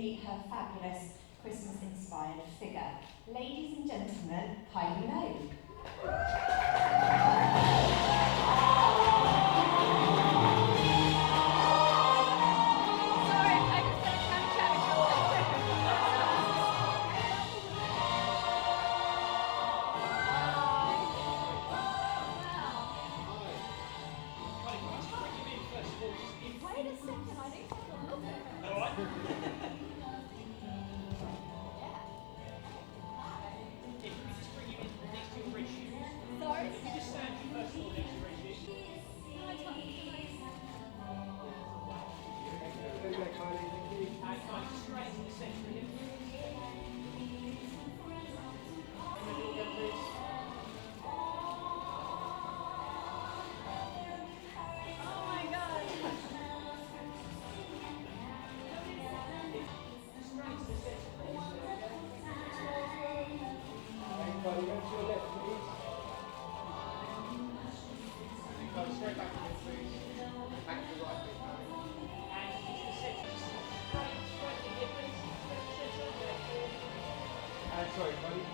meet her fabulous Christmas-inspired figure. Ladies and gentlemen, Kylie Minogue. Sorry, buddy.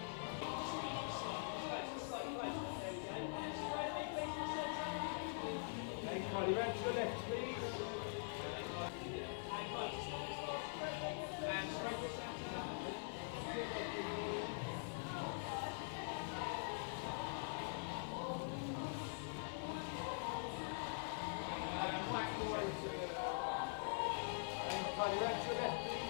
Hey, Kylie, round to the left, please. And straight this out. Back more over to the... And Kylie, round to the left, please.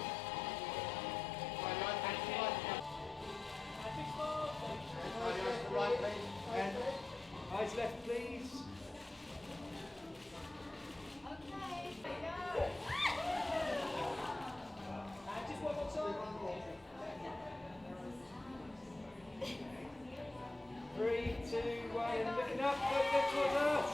Right, please. And eyes left, please. Okay. And just one more time. 3, 2, 1, looking up, look towards us.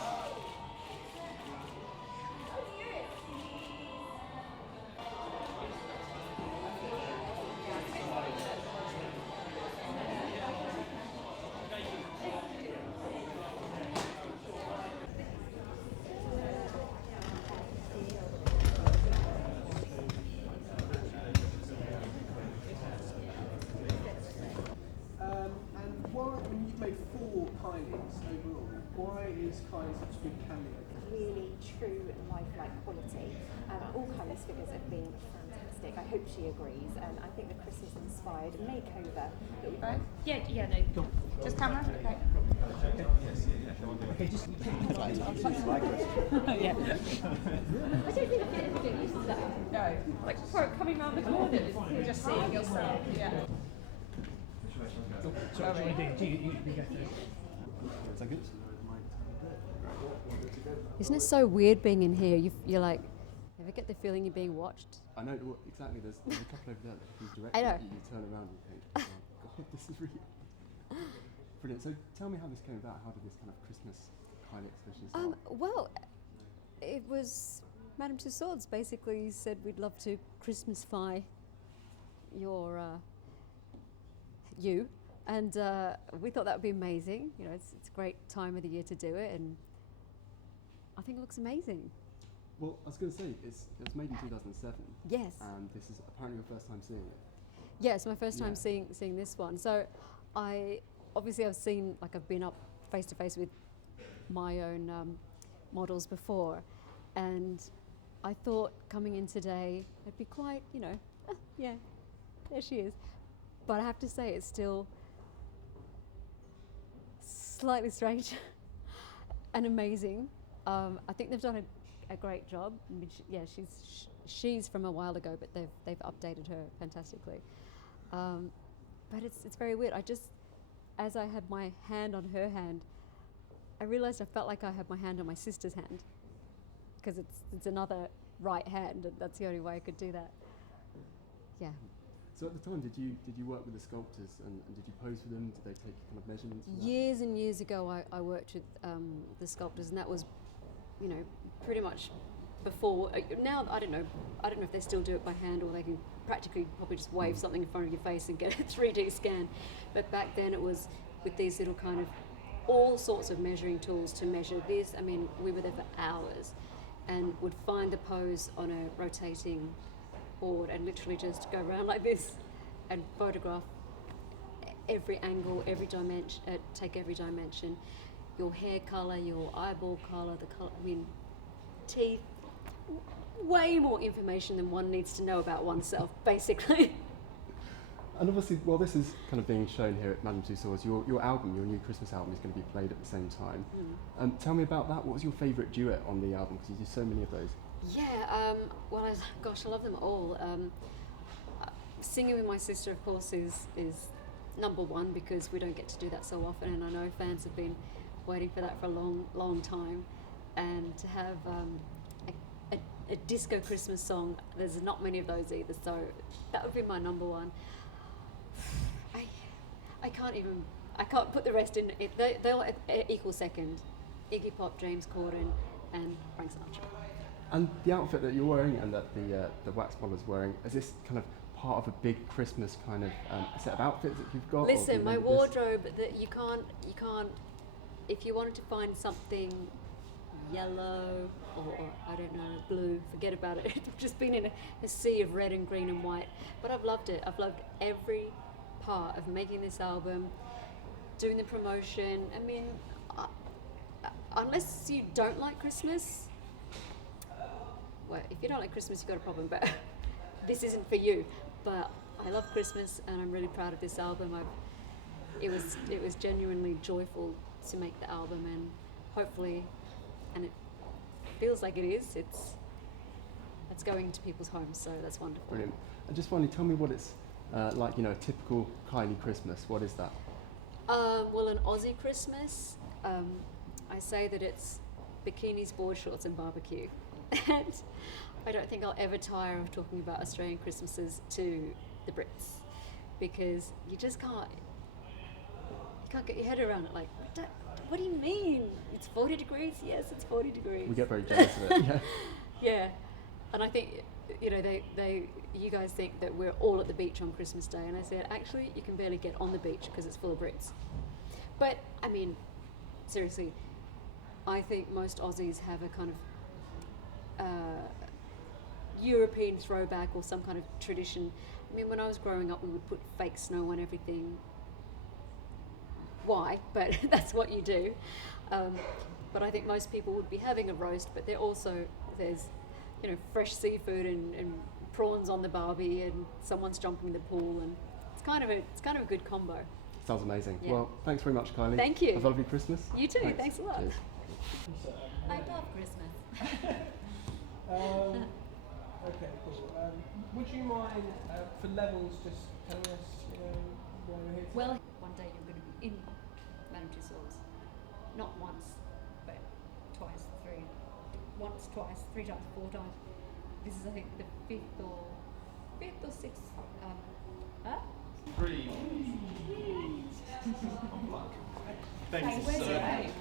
And why, I mean, you've made 4 Kylies overall. Why is Kylie such a good cameo? Really true lifelike quality. All Kylie's figures have been fantastic. I hope she agrees. And I think the Christmas-inspired makeover that we've done. Yeah, no. Just camera? Okay. Okay, just yeah. I don't think I can ever get used to that. No. Like for coming round the corner, just seeing yourself. Yeah. sorry, you get this. Is that good? Isn't it so weird being in here? You're like, ever get the feeling you're being watched? I know, well, exactly. There's a couple over there that if you direct I know. you turn around and think, oh God, this is really brilliant. So tell me how this came about. How did this kind of Christmas Kylie exhibition start? Well, it was Madame Tussauds basically said we'd love to Christmasify your you, and we thought that would be amazing. You know, it's a great time of the year to do it, and I think it looks amazing. Well, I was going to say, it was made in 2007. Yes. And this is apparently your first time seeing it. Yeah, it's my first time Yeah. seeing this one. So I've seen, like, I've been up face to face with my own models before, and I thought coming in today it'd be quite, yeah, there she is. But I have to say it's still slightly strange and amazing. I think they've done a great job. I mean, she's from a while ago, but they've updated her fantastically. But it's very weird. As I had my hand on her hand, I realised I felt like I had my hand on my sister's hand, because it's another right hand, and that's the only way I could do that. Yeah. So at the time, did you work with the sculptors and did you pose for them? Did they take kind of measurements? For that? Years and years ago, I worked with the sculptors, and that was, pretty much before. Now I don't know if they still do it by hand, or they can practically probably just wave something in front of your face and get a 3D scan. But back then it was with these little kind of all sorts of measuring tools to measure this. I mean, we were there for hours and would find the pose on a rotating board and literally just go around like this and photograph every angle, every dimension, take every dimension, your hair colour, your eyeball colour, the colour, I mean, teeth, way more information than one needs to know about oneself, basically. And obviously, while this is kind of being shown here at Madame Tussauds, your album, your new Christmas album, is going to be played at the same time. Tell me about that. What was your favourite duet on the album? Because you do so many of those. Yeah, well, gosh, I love them all. Singing with my sister, of course, is number one because we don't get to do that so often, and I know fans have been waiting for that for a long, long time. And to have a disco Christmas song, there's not many of those either, so that would be my number one. I can't put the rest in. They'll equal second. Iggy Pop, James Corden, and Frank Sinatra. And the outfit that you're wearing and that the wax model's wearing, is this kind of part of a big Christmas kind of set of outfits that you've got? Listen, my wardrobe, that you can't, if you wanted to find something yellow or I don't know, blue, forget about it. It's just been in a sea of red and green and white. But I've loved it. I've loved every part of making this album, doing the promotion. I mean, unless you don't like Christmas, well, if you don't like Christmas, you've got a problem, but this isn't for you. But I love Christmas and I'm really proud of this album. It was genuinely joyful to make the album, and hopefully, and it feels like it is, it's going to people's homes, so that's wonderful. Brilliant. And just finally, tell me what it's like, a typical Kylie Christmas. What is that? Well, an Aussie Christmas, I say that it's bikinis, board shorts and barbecue. And I don't think I'll ever tire of talking about Australian Christmases to the Brits, because you just can't get your head around it. Like, what do you mean? It's 40 degrees? Yes, it's 40 degrees. We get very jealous of it. Yeah. Yeah, and I think, you guys think that we're all at the beach on Christmas Day, and I said, actually, you can barely get on the beach because it's full of Brits. But, I mean, seriously, I think most Aussies have a kind of European throwback or some kind of tradition. I mean, when I was growing up, we would put fake snow on everything. Why? But that's what you do. But I think most people would be having a roast, but there's fresh seafood and prawns on the barbie, and someone's jumping in the pool, and it's kind of a good combo. Sounds amazing. Yeah. Well, thanks very much, Kylie. Thank you. Have a lovely Christmas. You too. Thanks a lot. Cheers. I love Christmas. Okay, cool. Would you mind, for levels, just telling us, why we're here today? Well, one day you're going to be in Madame Tussauds. Not once, but twice, three. Once, twice, 3 times, 4 times. This is, I think, the fifth or sixth. Three. Thanks. Where's your name?